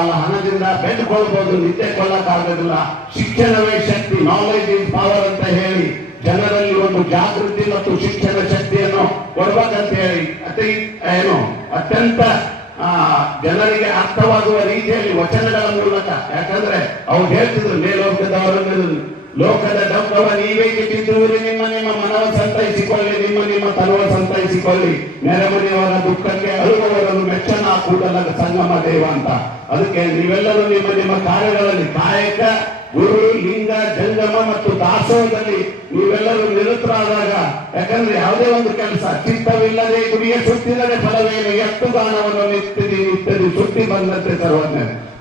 ಅಲ್ಲ, ಹಣದಿಂದ ಬೆಡ್ ಕೊಳ್ಬಹುದು, ನಿದ್ದೆ ಕೊಲ್ಲಕ್ಕಾಗೋದಿಲ್ಲ. ಶಿಕ್ಷಣವೇ ಶಕ್ತಿ, ನಾಲೆಜ್ ಇಸ್ ಪವರ್ ಅಂತ ಹೇಳಿ ಜನರಲ್ಲಿ ಒಂದು ಜಾಗೃತಿ ಮತ್ತು ಶಿಕ್ಷಣ ಶಕ್ತಿಯನ್ನು ಕೊಡ್ಬೇಕಂತ ಹೇಳಿ ಅತ್ಯಂತ ಜನರಿಗೆ ಅರ್ಥವಾಗುವ ರೀತಿಯಲ್ಲಿ ವಚನಗಳ ಮೂಲಕ, ಯಾಕಂದ್ರೆ ಅವ್ರು ಹೇಳ್ತಿದ್ರು ಮೇಲೋಕದವರನ್ನು ಲೋಕದ ಡಬ್ಬವ ನೀವೇ ಕಿತ್ತಿದ್ದೂರಿ, ನಿಮ್ಮ ನಿಮ್ಮ ಮನವ ಸಂತೈಸಿಕೊಳ್ಳಿ, ನಿಮ್ಮ ತನುವ ಸಂತೈಸಿಕೊಳ್ಳಿ, ನೆರೆಮನೆಯವರ ದುಃಖಕ್ಕೆ ಅಳುವವರನ್ನು ಮೆಚ್ಚನ ಕೂಡಲ ಸಂಗಮ ದೇವ ಅಂತ. ಅದಕ್ಕೆ ನೀವೆಲ್ಲರೂ ನಿಮ್ಮ ನಿಮ್ಮ ಕಾರ್ಯಗಳಲ್ಲಿ ಕಾಯಕ, ಗುರು, ಲಿಂಗ, ಜಂಗಮ ಮತ್ತು ದಾಸೋಹದಲ್ಲಿ ನೀವೆಲ್ಲರೂ ನಿರತರಾದಾಗ, ಯಾಕಂದ್ರೆ ಯಾವುದೇ ಒಂದು ಕೆಲಸ ಚಿತ್ತವಿಲ್ಲದೆ ಗುರಿಯ ಸುತ್ತಿದರೆ ಫಲವೇನು, ಎಷ್ಟು ಗಾನವನ್ನು ನಿತ್ಯದಿ ಸುಟ್ಟಿ ಬಂದಂತೆ ಸರ್ವಜ್ಞ.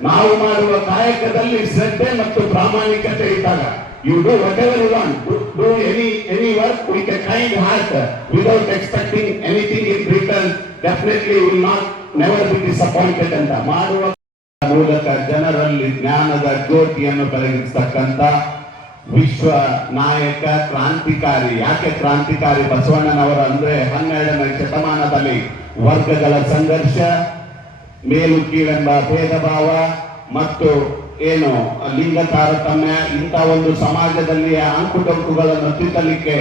ನಾವು ಮಾಡುವ ಕಾಯಕದಲ್ಲಿ ಶ್ರದ್ಧೆ ಮತ್ತು ಪ್ರಾಮಾಣಿಕತೆ ಇದ್ದಾಗ, you do whatever you want, do any work with a kind heart without expecting anything in return, definitely will not never be disappointed ಅಂತ ಮಾಡುವ ಮೂಲಕ ಜನರಲ್ಲಿ ಜ್ಞಾನದ ಜ್ಯೋತಿಯನ್ನು ಬೆಳಗಿಸ್ತಕ್ಕಂಥ ವಿಶ್ವ ನಾಯಕ, ಕ್ರಾಂತಿಕಾರಿ. ಯಾಕೆ ಕ್ರಾಂತಿಕಾರಿ ಬಸವಣ್ಣನವರು ಅಂದ್ರೆ 12ನೇ ಶತಮಾನದಲ್ಲಿ ವರ್ಗಗಳ ಸಂಘರ್ಷ, ಮೇಲು ಕೀಳೆಂಬ ಭೇದ ಭಾವ ಮತ್ತು ಲಿಂಗ ತಾರತಮ್ಯ, ಇಂಥ ಒಂದು ಸಮಾಜದಲ್ಲಿ ಅಂಕುಡೊಂಕುಗಳನ್ನು ತಿದ್ದಲಿಕ್ಕೆ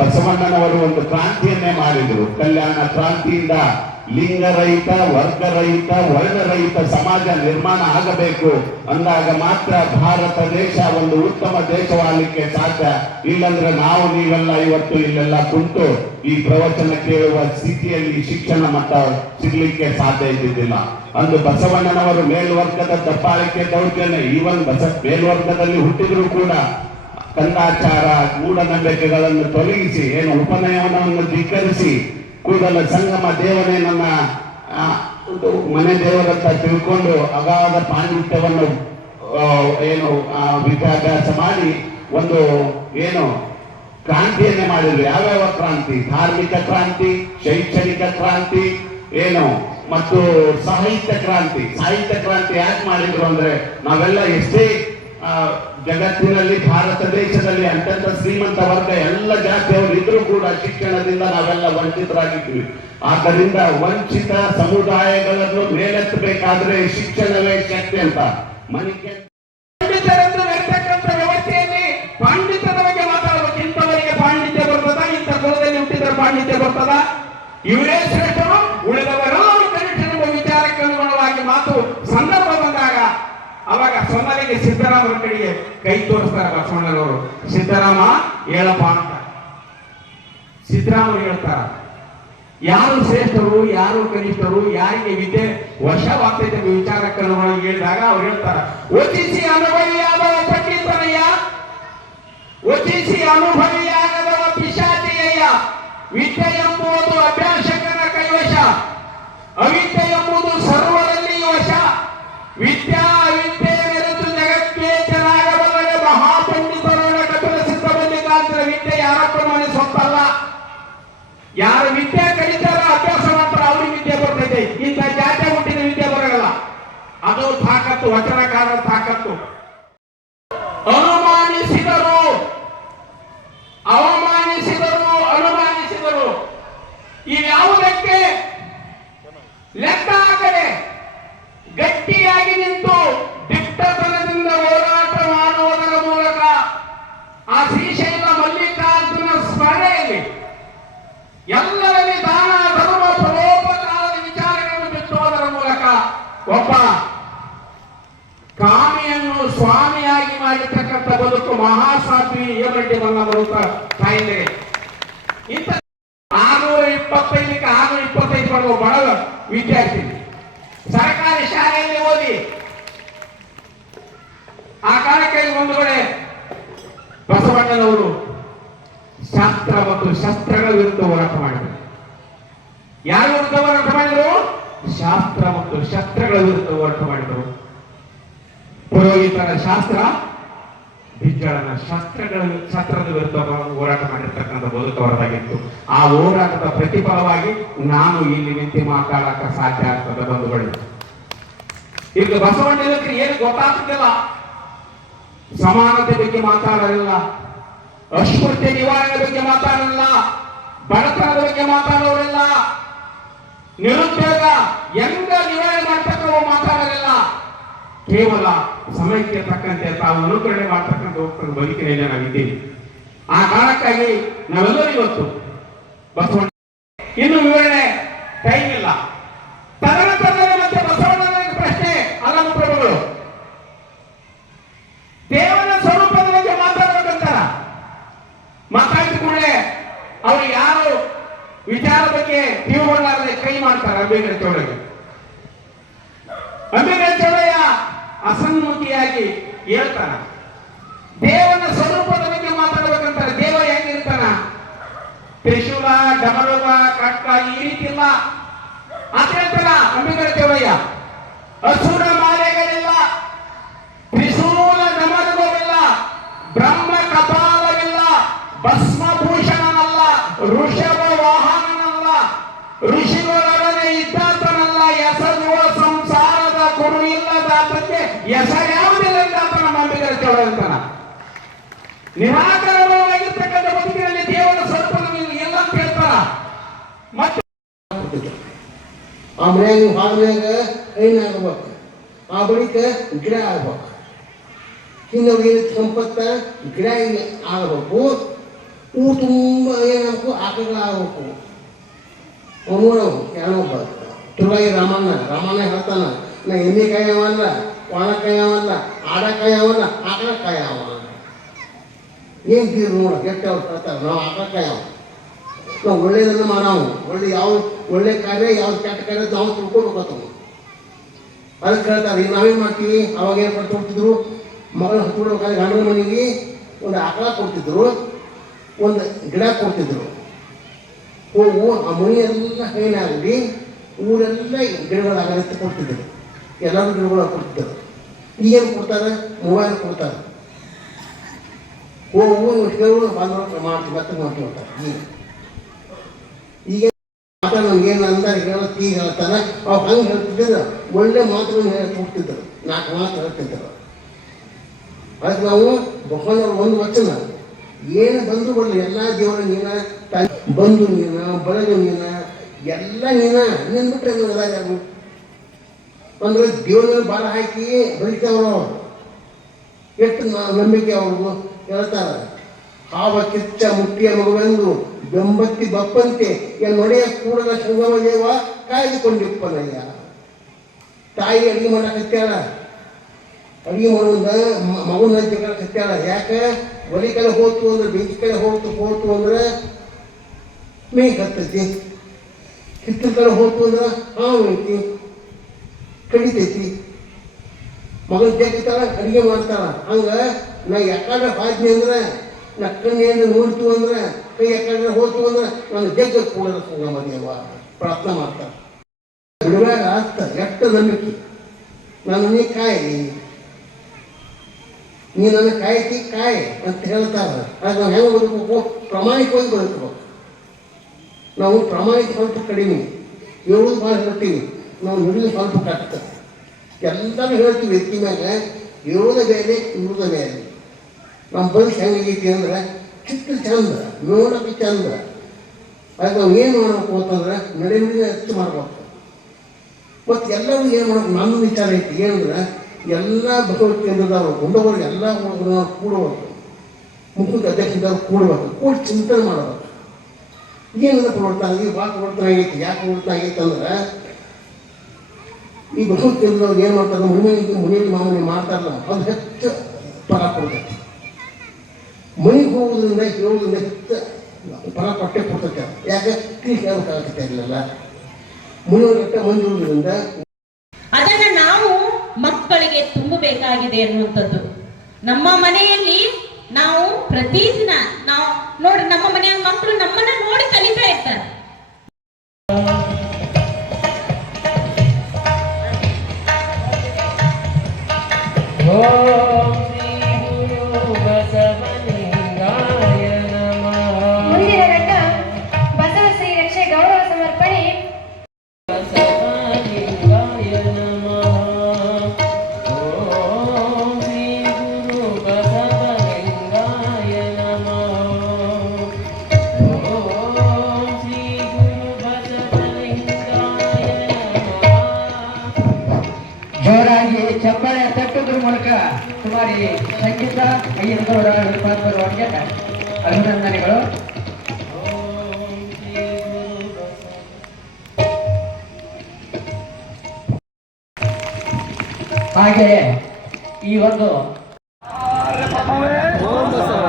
ಬಸವಣ್ಣನವರು ಒಂದು ಕ್ರಾಂತಿಯನ್ನೇ ಮಾಡಿದ್ರು. ಕಲ್ಯಾಣ ಕ್ರಾಂತಿಯಿಂದ ಲಿಂಗರಹಿತ, ವರ್ಗರಹಿತ, ವರ್ಣರಹಿತ ಸಮಾಜ ನಿರ್ಮಾಣ ಆಗಬೇಕು ಅಂದಾಗ ಮಾತ್ರ ಭಾರತ ದೇಶ ಒಂದು ಉತ್ತಮ ದೇಶವಾಗಲಿಕ್ಕೆ ಸಾಧ್ಯ. ಇಲ್ಲಂದ್ರೆ ನಾವು ನೀವೆಲ್ಲ ಇವತ್ತು ಇಲ್ಲೆಲ್ಲ ಕುಂತು ಈ ಪ್ರವಚನ ಕೇಳುವ ಸ್ಥಿತಿಯಲ್ಲಿ ಶಿಕ್ಷಣ ಮಟ್ಟ ಸಿಗ್ಲಿಕ್ಕೆ ಸಾಧ್ಯ ಇದ್ದಿದ್ದಿಲ್ಲ. ಅಂದು ಬಸವಣ್ಣನವರು ಮೇಲ್ವರ್ಗದ ದಬ್ಬಾಳಿಕೆ ದೌರ್ಜನ್ಯ, ಈವನ್ ಮೇಲ್ವರ್ಗದಲ್ಲಿ ಹುಟ್ಟಿದ್ರು ಕೂಡ ಕಂದಾಚಾರ, ಮೂಢನಂಬಿಕೆಗಳನ್ನು ತೊಲಗಿಸಿ ಉಪನಯನವನ್ನು ಧಿಕ್ಕರಿಸಿ ಕೂಡಲ ಸಂಗಮ ದೇವನೇ ನನ್ನ ಮನೆ ದೇವರಂತ ತಿಳ್ಕೊಂಡು ಅಗಾಧ ಪಾಂಡಿತ್ಯವನ್ನು ವಿದ್ಯಾಭ್ಯಾಸ ಮಾಡಿ ಒಂದು ಕ್ರಾಂತಿಯನ್ನೇ ಮಾಡಿದ್ರು. ಯಾವ್ಯಾವ ಕ್ರಾಂತಿ? ಧಾರ್ಮಿಕ ಕ್ರಾಂತಿ, ಶೈಕ್ಷಣಿಕ ಕ್ರಾಂತಿ, ಮತ್ತು ಸಾಹಿತ್ಯ ಕ್ರಾಂತಿ. ಸಾಹಿತ್ಯ ಕ್ರಾಂತಿ ಯಾಕೆ ಮಾಡಿದ್ರು ಅಂದ್ರೆ, ನಾವೆಲ್ಲ ಎಷ್ಟೇ ಜಗತ್ತಿನಲ್ಲಿ ಭಾರತ ದೇಶದಲ್ಲಿ ಅತ್ಯಂತ ಶ್ರೀಮಂತ ವರ್ಗ ಎಲ್ಲ ಜಾತಿಯವರು ಇದ್ರೂ ಕೂಡ ಶಿಕ್ಷಣದಿಂದ ನಾವೆಲ್ಲ ವಂಚಿತರಾಗಿದ್ದೀವಿ. ಆದ್ದರಿಂದ ವಂಚಿತ ಸಮುದಾಯಗಳನ್ನು ಮೇಲೆತ್ತಬೇಕಾದ್ರೆ ಶಿಕ್ಷಣವೇ ಶಕ್ತಿ ಅಂತ ಮನಿಕೆ ಪಂಡಿತರೆಂದು ವ್ಯವಸ್ಥೆಯಲ್ಲಿ ಪಾಂಡಿತ್ಯದ ಬಗ್ಗೆ ಮಾತಾಡಬೇಕು. ಇಂಥವರಿಗೆ ಪಾಂಡಿತ್ಯ ಬರ್ತದ, ಇಂಥ ಕುಲದಲ್ಲಿ ಹುಟ್ಟಿದ್ರೆ ಪಾಂಡಿತ್ಯ ಬರ್ತದ, ಇವರೇ ಶ್ರೇಷ್ಠರು, ಉಳಿದವರೆಲ್ಲರೂ ಕನಿಷ್ಠ ಎಂಬ ವಿಚಾರಕ್ಕೆ ಅನುಗುಣವಾಗಿ ಮಾತು ಸಂದರ್ಭ ಬಂದಾಗ ಅವಾಗ ಸೊನ್ನಲಿಗೆ ಸಿದ್ದರಾಮರ ಕಡೆಗೆ ಕೈ ತೋರಿಸ್ತಾರೆ ಬಸವಣ್ಣನವರು. ಸಿದ್ದರಾಮ ಹೇಳಪ್ಪ ಅಂತ. ಸಿದ್ದರಾಮರು ಹೇಳ್ತಾರ, ಯಾರು ಶ್ರೇಷ್ಠರು, ಯಾರು ಕನಿಷ್ಠರು, ಯಾರಿಗೆ ವಿದ್ಯೆ ವಶವಾಗ್ತೈತೆ ವಿಚಾರಕ್ಕೆ ಅನುಗುಣವಾಗಿ ಹೇಳಿದಾಗ ಅವ್ರು ಹೇಳ್ತಾರ, ವಚಿಸಿ ಅನುಭವಿಯಾದವ ಪಂಡಿತನಯ್ಯ, ವಚಿಸಿ ಅನುಭವಿಯಾಗದವ ಪಿಶಾಚಿಯಯ್ಯ, ವಿದ್ಯೆ ಎಂಬುದು ಅಭ್ಯಾಸಕನ ಕೈವಶ, ಅವಿದ್ಯೆ ಎಂಬುದು ಸರ್ವರಲ್ಲಿ ವಶ, ವಿದ್ಯಾ ಅವಿದ್ಯೆ ಮೆರೆದು ಜಗಕ್ಕೆ ಚೆನ್ನಾಗಬಲ್ಲದೆ ಮಹಾಪಂಡಿತರನ್ನ ಕಪಿಲ ಸಿದ್ಧ ಬಂದಿದ್ದಾಂತರ ವಿದ್ಯೆ ಯಾರ ಪ್ರಮಾಣ ಸೊತ್ತಲ್ಲ. ಯಾರು ವಿದ್ಯೆ ಕಲಿತಾರ, ಅಭ್ಯಾಸ ಮಾಡ್ತಾರ, ಅವ್ರಿಗೆ ವಿದ್ಯೆ ಬರ್ತೈತೆ. ಇಂಥ ಜಾತಿ ಹುಟ್ಟಿದ ವಿದ್ಯೆ ಬರಲ್ಲ. ಅದು ತಾಕತ್ತು, ವಚನಕಾರರ ತಾಕತ್ತು. ಅನುಮಾನಿಸಿದರು, ಅವಮಾನಿಸಿದರು, ಅನುಮಾನಿಸಿದರು, ಇವ್ಯಾವುದಕ್ಕೆ ಲೆಕ್ಕ ಹಾಕದೆ ಗಟ್ಟಿಯಾಗಿ ನಿಂತು ದಿಟ್ಟತನದಿಂದ ಹೋರಾಟ ಮಾಡುವುದರ ಮೂಲಕ ಆ ಶ್ರೀಶೈಲ ಮಲ್ಲಿಕಾರ್ಜುನ ಸ್ಮರಣೆಯಲ್ಲಿ ಎಲ್ಲರಲ್ಲಿ ದಾನ ಧರ್ಮ ಪರೋಪಕಾರದ ವಿಚಾರಗಳನ್ನು ಬಿತ್ತುವುದರ ಮೂಲಕ ಒಬ್ಬ ಕಾಮಿಯನ್ನು ಸ್ವಾಮಿಯಾಗಿ ಮಾಡಿರ್ತಕ್ಕಂಥ ಬದುಕು ಮಹಾಸಾಧ್ವಿ ಏಮರೆಡ್ಡಿ ಬಂದ ಬರುತ್ತ ತಾಯಿಗೆ ಇಂಥ 625ಕ್ಕೆ 625 ಪಡುವ ಬಡ ವಿದ್ಯಾರ್ಥಿ ಸರ್ಕಾರಿ ಶಾಲೆಯಲ್ಲಿ ಓದಿ ಆ ಕಾಲಕ್ಕೆ ಒಂದು ಕಡೆ ಬಸವಣ್ಣನವರು ಶಾಸ್ತ್ರ ಮತ್ತು ಶಸ್ತ್ರಗಳ ವಿರುದ್ಧ ಹೋರಾಟ ಮಾಡಿದರು. ಯಾರ ವಿರುದ್ಧ ಹೋರಾಟ ಮಾಡಿದರು? ಶಾಸ್ತ್ರ ಮತ್ತು ಶಸ್ತ್ರಗಳ ವಿರುದ್ಧ ಹೋರಾಟ ಮಾಡಿದರು. ಪುರೋಹಿತರ ಶಾಸ್ತ್ರ, ಬಿಜ್ಜಳನ ಶಸ್ತ್ರದ ವಿರುದ್ಧ ಹೋರಾಟ ಮಾಡಿರ್ತಕ್ಕಂಥ ಬದುಕು ಅವರದಾಗಿತ್ತು. ಆ ಹೋರಾಟದ ಪ್ರತಿಫಲವಾಗಿ ನಾನು ಇಲ್ಲಿ ನಿಂತು ಮಾತಾಡಕ ಸಾಧ್ಯ ಆಗ್ತದೆ ಬಂಧುಗಳು. ಈಗ ಬಸವಣ್ಣನಕ್ಕೆ ಏನು ಗೊತ್ತಾಗ್ತಿಲ್ಲ, ಸಮಾನತೆ ಬಗ್ಗೆ ಮಾತಾಡಲಿಲ್ಲ, ಅಸ್ಪೃಶ್ಯ ನಿವಾರಣೆ ಬಗ್ಗೆ ಮಾತಾಡಲಿಲ್ಲ, ಬಡತನದ ಬಗ್ಗೆ ಮಾತಾಡೋರಿಲ್ಲ, ನಿರುದ್ಯೋಗ ಹೆಂಗ ನಿವಾರಣೆ ಮಾಡ್ತಕ್ಕ ಮಾತಾಡಲಿಲ್ಲ. ಕೇವಲ ಸಮಯಕ್ಕೆ ತಕ್ಕಂತೆ ತಾವು ಅನುಕರಣೆ ಮಾಡ್ತಕ್ಕಂಥ ಹೋಗ್ತಕ್ಕಂಥ ಬದುಕಿನಲ್ಲಿ ನಾವಿದ್ದೀವಿ. ಆ ಕಾರಣಕ್ಕಾಗಿ ನಾವೆಲ್ಲರೂ ಇವತ್ತು ಬಸವಣ್ಣ ಇನ್ನು ವಿವರಣೆ ಟೈಮ್ ಇಲ್ಲ. ತದನಂತರ ಮತ್ತೆ ಬಸವಣ್ಣನ ಪ್ರಶ್ನೆ ಅಲ್ಲಮ ಪ್ರಭುಗಳು ದೇವರ ಸ್ವರೂಪದ ಬಗ್ಗೆ ಮಾತಾಡ್ಬೇಕಂತಾರ. ಮಾತಾಡಿದ ಕೂಡಲೇ ಅವರು ಯಾರು ವಿಚಾರ ಬಗ್ಗೆ ತಿಳುವಳ್ಳಾರದೆ ಕೈ ಮಾಡ್ತಾರೆ. ಅಂಬೇಡ್ಕರ್ ಚೌಡಯ್ಯ ಅಸನ್ಮುಖಿಯಾಗಿ ಹೇಳ್ತಾನ. ದೇವನ ಸ್ವರೂಪದ ಬಗ್ಗೆ ಮಾತಾಡ್ಬೇಕಂತಾರೆ. ದೇವ ಹೆಂಗಿರ್ತಾನ? ತ್ರಿಶೂಲ, ಡಮರುಗ, ಕಟ್ಟ ಈ ರೀತಿ ಇಲ್ಲ ಅಂತ ಹೇಳ್ತಾನ ಅಂಬೇಡ್ಕರ್ ಚೌಡಯ್ಯ. ಅಸುರ ಮಾಲೆಗಳಿಲ್ಲ, ತ್ರಿಶೂಲ ಡಮರುಗವಿಲ್ಲ, ಬ್ರಹ್ಮ ಕಪಾಲವಿಲ್ಲ, ಭಸ್ಮಭೂಷಣನಲ್ಲ, ಋಷಭ ವಾಹನನಲ್ಲ, ಋಷಿಗಳೊಡನೆ ಇದ್ದಾತನಲ್ಲ, ಎಸಗುವ ಸಂಸಾರದ ಗುರು ಇಲ್ಲದ ಬಗ್ಗೆ ಹೆಸರ್ಯಾವುದಿಲ್ಲ ಅಂತ ನಮ್ಮ ಅಂಬೇಡ್ಕರ್ ಚೌಡಯ್ಯ ಅಂತಾನ. ನಿರಾಕರಣವಾಗಿರ್ತಕ್ಕಂಥ ಬದುಕಿನಲ್ಲಿ ದೇವರ ಸ್ವಲ್ಪ ಎಲ್ಲ ಅಂತ ಹೇಳ್ತಾರ. ಮತ್ತೆ ಆ ಮನ್ಯಾಗ ಹಾಲ್ನ್ಯಾಗ ಏನಾಗ್ಬೇಕು, ಆ ಬಳಿಕ ಗಿಡ ಆಗ್ಬೇಕು. ಹಿಂದವ್ರು ಏನಿತ್ತು ಸಂಪತ್ತ ಗಿಡ ಇಲ್ಲಿ ಆಗಬೇಕು. ಹೂ ತುಂಬ ಏನಾಗಬೇಕು, ಆಕಳಾಗಬೇಕು. ನೋಡವು ಯಾರೊಬ್ಬ ತುಳಾಯಿ ರಾಮಣ್ಣ ಹೇಳ್ತಾನ, ನಾ ಎಣ್ಣೆ ಕಾಯವಲ್ಲ, ಒಣ ಕಾಯವಲ್ಲ, ಆಡ ಕಾಯವಲ್ಲ, ಆಕಳ ಕಾಯವ. ಏನು ತೀರು ನೋಡ ಕೆಟ್ಟ ಅವ್ರು ಹೇಳ್ತಾರೆ, ನಾವು ಆಕಳ ಕಾಯವ. ನಾವು ಒಳ್ಳೇದನ್ನು ಮಾಡವು. ಒಳ್ಳೆ ಕಾರ್ಯ ಯಾವ್ದು ಕೆಟ್ಟ ಕಾರ್ಯ ನಾವು ತಿಳ್ಕೊಬೇಕತ್ತವು. ಅದಕ್ಕೆ ಹೇಳ್ತಾರೆ. ಈಗ ನಾವೇನು ಮಾಡ್ತೀವಿ, ಅವಾಗ ಏನು ಕೊಟ್ಟು ಕೊಡ್ತಿದ್ರು, ಮಗಳು ಹತ್ಕೊಡ್ಬೇಕಾದ್ರೆ ಗಂಡನ ಮನೆಗೆ ಒಂದು ಆಕಳ ಕೊಡ್ತಿದ್ರು, ಒಂದು ಗಿಡ ಕೊಡ್ತಿದ್ರು. ಹೋಗು ಆ ಮನೆಯೆಲ್ಲ ಏನಾಗಲಿ, ಊರೆಲ್ಲ ಗಿಡಗಳಾಗತ್ತೆ ಕೊಡ್ತಿದ್ರು. ಎಲ್ಲರೂ ಗಿಡಗಳು ಕೊಡ್ತಿದ್ರು. ಈಗೇನು ಕೊಡ್ತಾರೆ, ಮೊಬೈಲ್ ಕೊಡ್ತಾರೆ. ಹೋಗು ಕೇಳು ಬಂದವರು ಮಾಡ್ತೀವಿ, ಮತ್ತೆ ಮಾಡ್ಕೊಳ್ತಾರೆ. ಈಗ ಮಾತಾಡ ನಮ್ಗೇನು ಅಂದಾರೆ ಹೇಳತ್ತಿ ಹೇಳ್ತಾನೆ. ಅವ್ರು ಹಂಗೆ ಹೇಳ್ತಿದ್ರು, ಒಳ್ಳೆ ಮಾತುಗಳನ್ನು ಹೇಳಿ ಕೊಡ್ತಿದ್ರು, 4 ಮಾತು ಹೇಳ್ತಿದ್ರು. ಅದಕ್ಕೆ ನಾವು ಬಸವಣ್ಣವ್ರು ಒಂದು ವಚನ ಏನು ಬಂದು ಬರಲಿ, ಎಲ್ಲ ದೇವರ ನೀನ, ಬಂಧು ನೀನ, ಬಳಗ ನೀನ, ಎಲ್ಲ ನೀನ, ನೀನು ಬಿಟ್ಟರೆ ಯಾರು ಅಂದ್ರೆ ದೇವರ ಭಾರ ಹಾಕಿ ಬರೀತಾವ್ರು. ಅವರು ಎಷ್ಟು ನಂಬಿಕೆ ಅವ್ರಿಗೂ ಹೇಳ್ತಾರೆ. ಹಾವ ಕಿಚ್ಚ ಮುಟ್ಟಿಯ ಮಗುವೆಂದು ಬೆಂಬತ್ತಿ ಬಪ್ಪಂತೆ ನೊಡೆಯ ಕೂಡಲ ಸಂಗಮ ದೇವ ಕಾಯ್ದುಕೊಂಡಿಪ್ಪನಯ್ಯ. ತಾಯಿ ಅಡಿಗೆ ಮಾಡಕತ್ತಾಳ, ಅಡಿಗೆ ಮಾಡೋದ ಮಗುನ ಕತ್ತಾಳ. ಯಾಕೆ? ಒಲಿ ಕಡೆ ಹೋತು ಅಂದ್ರೆ, ಬೆಂಕಿ ಕಡೆ ಹೋತು ಅಂದ್ರೆ ಮೇಗೆ ಹತ್ತೈತಿ, ಹಿತ್ತಲ ಕಡೆ ಹೋತು ಅಂದ್ರೆ ಹಾವು ಐತಿ, ಕಡಿತೈತಿ. ಮಗನ ತೆಗಿತಾಳ, ಅಡಿಗೆ ಮಾಡ್ತಾಳ. ಹಂಗೆ ನಾ ಯಾಕಂದ್ರೆ ಬಾಜ್ನಿ ಅಂದ್ರೆ, ನಕ್ಕನ್ನೇನು ನೋಡ್ತು ಅಂದ್ರೆ, ಕೈ ಯಾಕಂದ್ರೆ ಹೋತು ಅಂದ್ರೆ ನಾನು ಜಗ್ಗ ಕೂಡಲ ಸಂಗಮ ದೇವ ಪ್ರಾರ್ಥನೆ ಮಾಡ್ತಾರೆ. ಬಿಡುವಾಗ ಅರ್ಥ ಎಷ್ಟು ನಂಬಿಕೆ. ನಾನು ನೀ ಕಾಯಿ, ನೀ ನನ್ನ ಕಾಯ್ತಿ ಕಾಯಿ ಅಂತ ಹೇಳ್ತಾರೆ. ಆಗ ನಾವು ಹೆಂಗೆ ಬದುಕಬೇಕು? ಪ್ರಾಮಾಣಿಕವಾಗಿ ಬದುಕಬೇಕು. ನಾವು ಪ್ರಾಮಾಣಿಕ ಸ್ವಲ್ಪ ಕಡಿಮೆ, ಹೇಳೋದು ಭಾಳ ಹೇಳ್ತೀವಿ, ನಾವು ನುಡಿದು ಸ್ವಲ್ಪ ಕಷ್ಟ. ಎಲ್ಲರೂ ಹೇಳ್ತೀವಿ ಎತ್ತಿ ಮ್ಯಾಗ, ಹೇಳೋದೇ ಬೇರೆ, ಇರೋದೇ ಬೇರೆ. ನಮ್ಮ ಬದುಕು ಹೆಂಗೈತಿ ಅಂದ್ರೆ ಚಿಕ್ಕ ಚಂದ, ನೋಡೋಕೆ ಚಂದ. ಅದಕ್ಕೆ ನಾವು ಏನು ಮಾಡಬೇಕು ಅಂತಂದ್ರೆ ನಡೆನುಡಿನ ಹೆಚ್ಚು ಮಾಡ್ಬೇಕು. ಮತ್ತು ಎಲ್ಲರೂ ಏನು ಮಾಡ್ಬೇಕು, ನನ್ನ ವಿಚಾರ ಐತಿ ಏನಂದ್ರೆ ಎಲ್ಲ ಭಗವತ್ ಕೇಂದ್ರದವರು ಗುಂಡವರು ಎಲ್ಲ ಕೂಡಬೇಕು, ಮುಖ್ಯ ಅಧ್ಯಕ್ಷದವ್ರು ಕೂಡಬೇಕು, ಕೂಡಿ ಚಿಂತನೆ ಮಾಡಬೇಕು. ಏನಂದ್ರೆ ಕೊಡ್ತಾನೆ ಭಾಳ ಕೊಡ್ತಾನೆ ಆಗೈತಿ. ಯಾಕೆ ಕೊಡ್ತಾನೆ ಆಗೈತೆ ಅಂದ್ರೆ, ಈ ಭಗವತ್ ಕೇಂದ್ರದವ್ರು ಏನು ಮಾಡ್ತಾರೆ, ಮನೆಯಲ್ಲಿ ಮಾಮೂಲಿ ಮಾಡ್ತಾರಲ್ಲ, ಅದು ಹೆಚ್ಚು ಫಲ ಕೊಡ್ತೈತಿ. ಮನೆಗೆ ಹೋಗೋದ್ರಿಂದ ಹೇಳೋದ್ರಿಂದ ಹೆಚ್ಚು ಫಲ ಕೊಟ್ಟೆ ಕೊಡ್ತೈತೆ. ಯಾಕೆ? ಕ್ಲೀನ್ ಆಗಬೇಕಾಗತ್ತೆ ಇರಲಿಲ್ಲ, ಮನೆಯೊಳಗಟ್ಟ ಮಂಜುವುದರಿಂದ ಅದನ್ನು ನಾವು ಮಕ್ಕಳಿಗೆ ತುಂಬಬೇಕಾಗಿದೆ ಅನ್ನುವಂಥದ್ದು. ನಮ್ಮ ಮನೆಯಲ್ಲಿ ನಾವು ಪ್ರತಿದಿನ ನಾವು ನೋಡಿ, ನಮ್ಮ ಮನೆಯ ಮಕ್ಕಳು ನಮ್ಮನ್ನ ನೋಡಿ ಕಲಿತಾ ಇರ್ತಾರೆ. ಮುಂದಿನ ಘಟ್ಟ ಬಸವ ಶ್ರೀ ರಕ್ಷೆ ಗೌರವ ಸಮರ್ಪಣೆ. ಜೋರ ಹಾಗಾಗಿ ಚಪ್ಪಾಳೆ ತಟ್ಟುದ್ರ ಮೂಲಕ ಸುಮಾರಿ ಸಂಗೀತ ಅಯ್ಯನವರ ಅವರಿಗೆ ಅಭಿನಂದನೆಗಳು. ಹಾಗೆ ಈ ಒಂದು ಓಂ ಬಸವ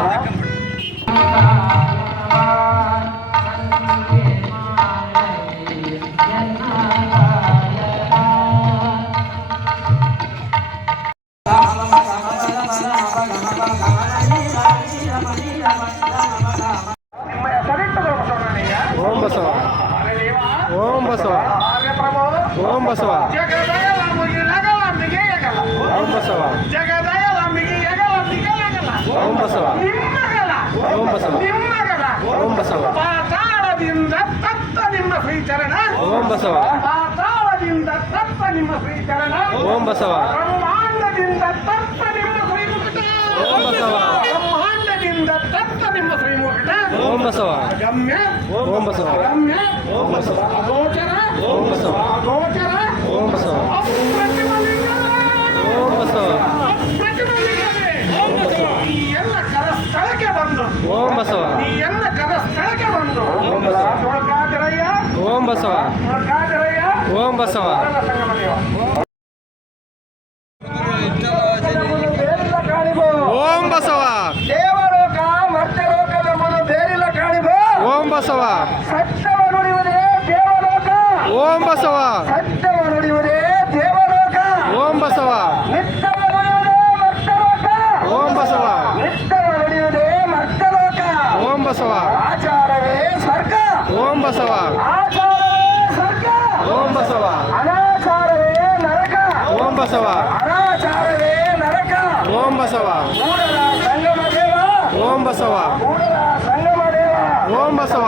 ಓಂ ಬಸವ ಓಂ ಬಸವ ಓಂ ಬಸವ ಓಂ ಬಸವ ಓಂ ಬಸವ ಓಂ ಬಸವ ಪಾತಾಳದಿಂದ ತತ್ತ ನಿಮ್ಮ ಶ್ರೀಚರಣ ಓಂ ಬಸವ ಪಾತಾಳದಿಂದ ತತ್ತ ನಿಮ್ಮ ಶ್ರೀಚರಣ ಓಂ ಬಸವ ಬ್ರಹ್ಮಾಂಡದಿಂದ ತತ್ತ ನಿಮ್ಮ ಶ್ರೀಮುಖ ಓಂ ಬಸವ ಬ್ರಹ್ಮಾಂಡದಿಂದ ತತ್ತ ನಿಮ್ಮ ಶ್ರೀಮುಖ ಓಂ ಬಸವ ಗಮ್ಯ ಓಂ ಬಸವ ಗಮ್ಯ ಓಂ ಬಸವ ಅಗೋಚರ ಓಂ ಬಸವ ಅಗೋಚರ ಓಂ ಬಸವ ಓಂ ಬಸವ ಈ ಎಲ್ಲ ಕರ ಸ್ಥಳಕ್ಕೆ ಬಂದು ಓಂ ಬಸವ ಈ ಎಲ್ಲ ಕರ ಸ್ಥಳಕ್ಕೆ ಬಂದು ಓಂ ಬಸವ ನೋಡ್ಕಾದರಯ್ಯ ಓಂ ಬಸವ ನೋಡ್ಕಾದರಯ್ಯ ಓಂ ಬಸವ ಸಂಗಮದೇವ ಬೇರಿಲ್ಲ ಕಾಣಿಬೋ ಓಂ ಬಸವ ದೇವಲೋಕ ಮರ್ತ್ಯಲೋಕದ ಮನ ಬೇರಿಲ್ಲ ಕಾಣಿಬೋ ಓಂ ಬಸವ ಸತ್ಯವ ನುಡಿಯುವುದೇ ದೇವಲೋಕ ಓಂ ಬಸವ ಸತ್ಯವ ನುಡಿಯುವುದೇ ದೇವಲೋಕ ಓಂ ಬಸವ ನಿತ್ಯವ ನುಡಿಯುವುದೇ ಮರ್ತ್ಯಲೋಕ ಓಂ ಬಸವ ನಿತ್ಯವ ನುಡಿಯುವುದೇ ಮರ್ತ್ಯಲೋಕ ಓಂ ಬಸವ ಆಚಾರವೇ ಸ್ವರ್ಗ ಓಂ ಬಸವ ಆಚಾರವೇ ಸ್ವರ್ಗ ಓಂ ಬಸವ ಅನಾಚಾರವೇ ನರಕ ಓಂ ಬಸವ ಅನಾಚಾರವೇ ನರಕ ಓಂ ಬಸವ ಕೂಡಲ ಸಂಗಮ ದೇವ ಓಂ ಬಸವ ಕೂಡಲ ಸಂಗಮ ದೇವ ಓಂ ಬಸವ